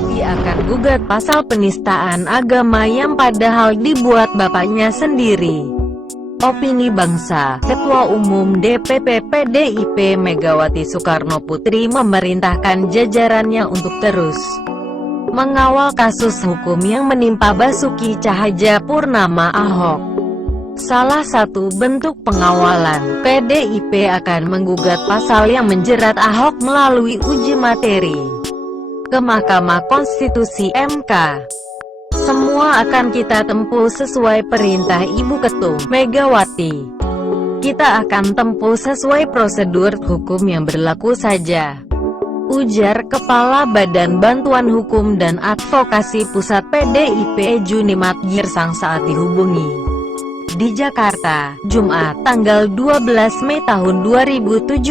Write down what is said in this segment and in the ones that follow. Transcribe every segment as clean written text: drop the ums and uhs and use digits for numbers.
Megawati akan gugat pasal penistaan agama yang padahal dibuat bapaknya sendiri. Opini Bangsa. Ketua Umum DPP PDIP Megawati Soekarnoputri memerintahkan jajarannya untuk terus mengawal kasus hukum yang menimpa Basuki Cahayapurnama Ahok. Salah satu bentuk pengawalan, PDIP akan menggugat pasal yang menjerat Ahok melalui uji materi ke Mahkamah Konstitusi (MK). Semua akan kita tempuh sesuai perintah Ibu Ketum Megawati. Kita akan tempuh sesuai prosedur hukum yang berlaku saja, ujar Kepala Badan Bantuan Hukum dan Advokasi Pusat PDIP Junimat Girsang saat dihubungi di Jakarta, Jumat, tanggal 12 Mei tahun 2017.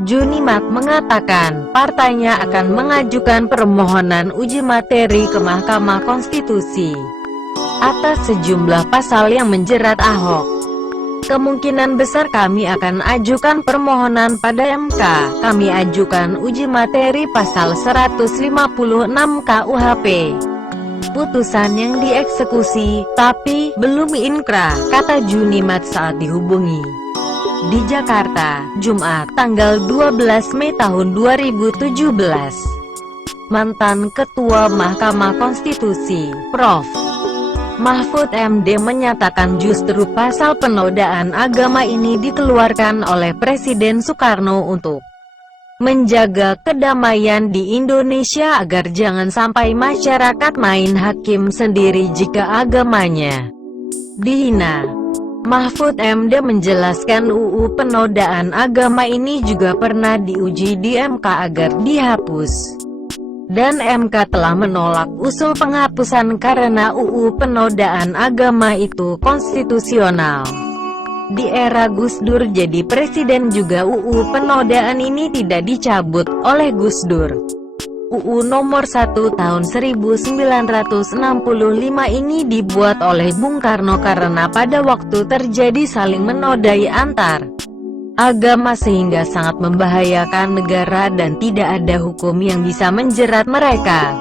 Junimat mengatakan, partainya akan mengajukan permohonan uji materi ke Mahkamah Konstitusi atas sejumlah pasal yang menjerat Ahok. Kemungkinan besar kami akan ajukan permohonan pada MK. Kami ajukan uji materi pasal 156 KUHP. Putusan yang dieksekusi, tapi belum inkrah, kata Junimat saat dihubungi di Jakarta, Jumat, tanggal 12 Mei tahun 2017. Mantan Ketua Mahkamah Konstitusi, Prof. Mahfud MD menyatakan justru pasal penodaan agama ini dikeluarkan oleh Presiden Soekarno untuk menjaga kedamaian di Indonesia agar jangan sampai masyarakat main hakim sendiri jika agamanya dihina. Mahfud MD menjelaskan UU penodaan agama ini juga pernah diuji di MK agar dihapus. Dan MK telah menolak usul penghapusan karena UU penodaan agama itu konstitusional. Di era Gus Dur jadi presiden juga UU penodaan ini tidak dicabut oleh Gus Dur. UU nomor 1 tahun 1965 ini dibuat oleh Bung Karno karena pada waktu terjadi saling menodai antar agama sehingga sangat membahayakan negara dan tidak ada hukum yang bisa menjerat mereka.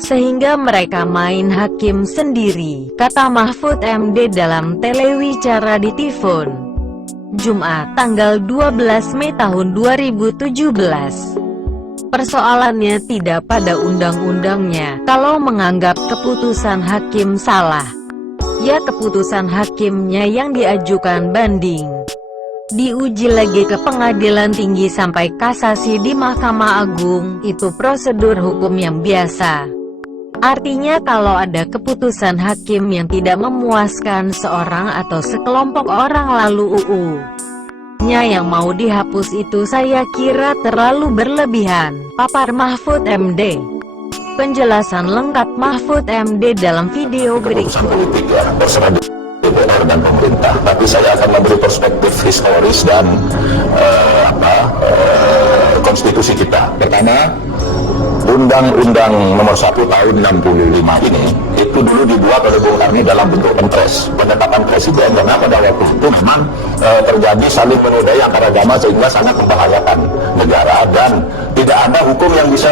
Sehingga mereka main hakim sendiri, kata Mahfud MD dalam telewicara di Tifon, Jumat, tanggal 12 Mei tahun 2017. Persoalannya tidak pada undang-undangnya. Kalau menganggap keputusan hakim salah, ya keputusan hakimnya yang diajukan banding diuji lagi ke pengadilan tinggi sampai kasasi di Mahkamah Agung, itu prosedur hukum yang biasa. Artinya kalau ada keputusan hakim yang tidak memuaskan seorang atau sekelompok orang lalu UU-nya yang mau dihapus itu saya kira terlalu berlebihan, papar Mahfud MD. Penjelasan lengkap Mahfud MD dalam video berikut. Politik ya, terserah DPR dan pemerintah, tapi saya akan memberi perspektif historis dan konstitusi kita. Pertama, Undang-Undang nomor 1 tahun 65 ini itu dulu dibuat oleh Bung Karno dalam bentuk Penpres, penetapan presiden, karena pada waktu itu memang terjadi saling menodai antar agama sehingga sangat membahayakan negara dan tidak ada hukum yang bisa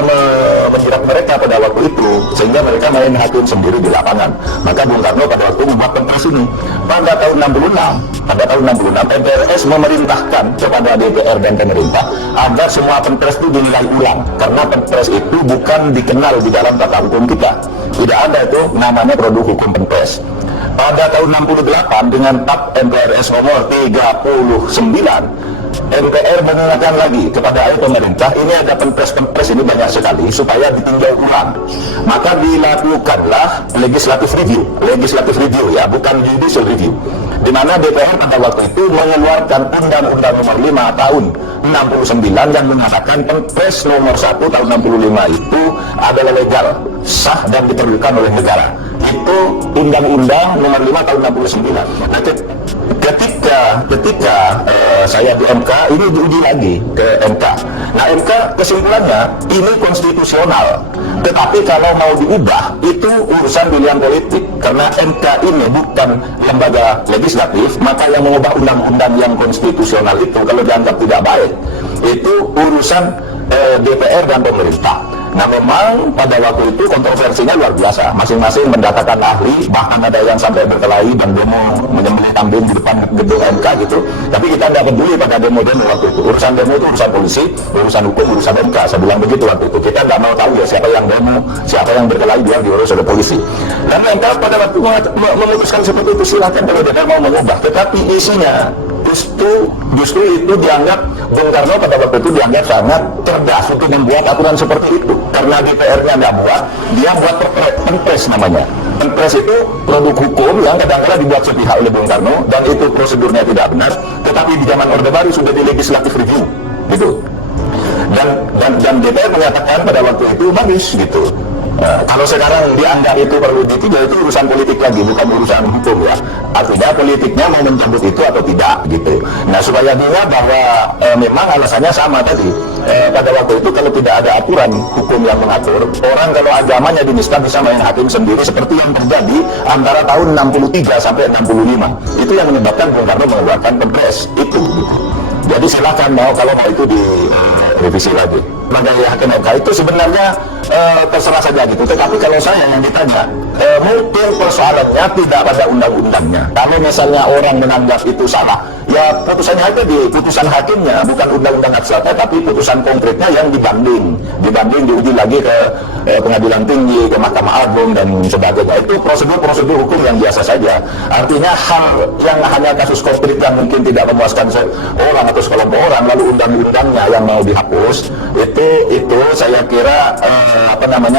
menjerat mereka pada waktu itu, sehingga mereka main hakim sendiri di lapangan. Maka Bung Karno pada waktu membuat Penpres ini. Pada tahun 66 MPRS memerintahkan kepada DPR dan pemerintah agar semua Penpres itu dinilai ulang, karena Penpres itu bukan dikenal di dalam tata hukum kita. Tidak ada itu namanya produk hukum Penpres. Pada tahun 68 dengan TAP MPRS nomor 39, MPR mengingatkan lagi kepada pemerintah, ini ada Penpres ini banyak sekali supaya ditinjau ulang. Maka dilakukanlah legislative review ya, bukan judicial review, di mana DPR pada waktu itu mengeluarkan Undang-Undang nomor 5 tahun 69 yang mengatakan Penpres nomor 1 tahun 65 itu adalah legal, sah dan diperlukan oleh negara. Itu Undang-Undang nomor 5 tahun 69. Nah, ketika saya di MK, ini diuji lagi ke MK. Nah, MK kesimpulannya ini konstitusional, tetapi kalau mau diubah itu urusan pilihan politik, karena MK ini bukan lembaga legislatif. Maka yang mengubah undang-undang yang konstitusional itu kalau dianggap tidak baik, itu urusan DPR dan pemerintah. Nah memang pada waktu itu kontroversinya luar biasa, masing-masing mendatangkan ahli, bahkan ada yang sampai berkelahi dan demo menyembelih kambing di depan gedung MK gitu. Tapi kita nggak peduli pada demo-demo waktu itu, urusan demo itu urusan polisi, urusan hukum, urusan MK. Saya bilang begitu waktu itu, kita nggak mau tahu ya siapa yang demo, siapa yang berkelahi, biar diurus oleh polisi. Dan MK pada waktu memutuskan seperti itu, silakan kalau DPR mau mengubah, tetapi isinya justru itu dianggap, Bung Karno pada waktu itu dianggap sangat cerdas untuk membuat aturan seperti itu, karena DPR-nya nggak buat, dia buat perpres namanya. Perpres itu produk hukum yang kadang-kadang dibuat sepihak oleh Bung Karno, dan itu prosedurnya tidak benar, tetapi di zaman Orde Baru sudah di legislative review gitu, dan DPR menyatakan pada waktu itu bagus gitu. Nah, kalau sekarang dianggap itu perlu ditinjau, itu urusan politik lagi, bukan urusan hukum ya. Artinya politiknya mau mencabut itu atau tidak gitu. Nah supaya dilihat bahwa memang alasannya sama tadi. Pada waktu itu kalau tidak ada aturan hukum yang mengatur, orang kalau agamanya diniskan bisa main hakim sendiri, seperti yang terjadi antara tahun 63 sampai 65. Itu yang menyebabkan Bung Karno mengeluarkan Perpres itu gitu. Jadi silakan mau, kalau mau itu direvisi lagi. Sebagai hakim MK itu sebenarnya terserah saja gitu. Tetapi kalau saya yang ditanya, mungkin persoalannya tidak pada undang-undangnya. Kalau misalnya orang menganggap itu salah, ya putusannya itu di putusan hakimnya, bukan undang-undang asalnya, tapi putusan konkretnya yang dibanding diuji lagi ke pengadilan tinggi, ke Mahkamah Agung dan sebagainya. Itu prosedur hukum yang biasa saja. Artinya hal yang hanya kasus konkret yang mungkin tidak memuaskan orang atau sekelompok orang, lalu undang-undangnya yang mau dihapus, itu saya kira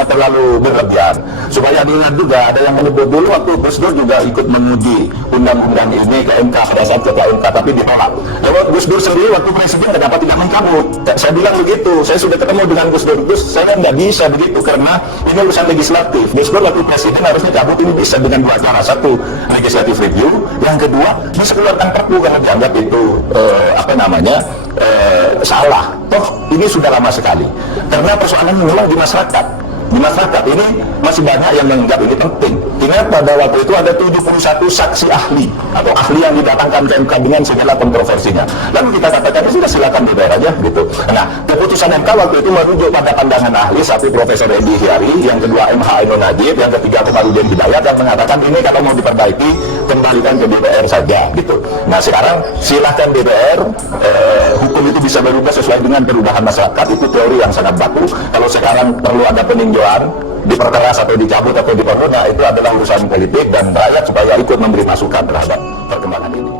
terlalu berlebihan. Supaya dilihat juga, ada yang menyebut dulu waktu Gus Dur juga ikut menguji undang-undang ini ke MK pada saat ke MK, tapi ditolak. Lalu Gus Dur sendiri waktu presiden kenapa tidak mencabut? Saya bilang begitu, saya sudah ketemu dengan Gus Dur, saya nggak bisa begitu karena ini urusan legislatif. Gus Dur waktu presiden harusnya cabut, ini bisa dengan dua cara: satu, legislative review, yang kedua bisa keluarkan perpu karena dianggap itu salah. Toh ini sudah lama sekali, karena persoalan memang di masyarakat ini masih banyak yang menganggap ini penting. Ingat pada waktu itu ada 71 saksi ahli atau ahli yang didatangkan ke MK dengan segala kontroversinya. Lalu kita katakan sudah silakan DPR aja gitu. Nah, keputusan MK waktu itu merujuk pada pandangan ahli, satu Profesor Edi Hiari, yang kedua MH Ainun Najib, yang ketiga Komarudin Hidayat, yang mengatakan ini kalau mau diperbaiki kembalikan ke DPR saja gitu. Nah sekarang silahkan DPR, hukum itu bisa berubah sesuai dengan perubahan masyarakat, itu teori yang sangat baku. Kalau sekarang perlu ada peninjauan, diperkeras atau dicabut atau dipermudah, itu adalah urusan politik dan rakyat supaya ikut memberi masukan terhadap perkembangan ini.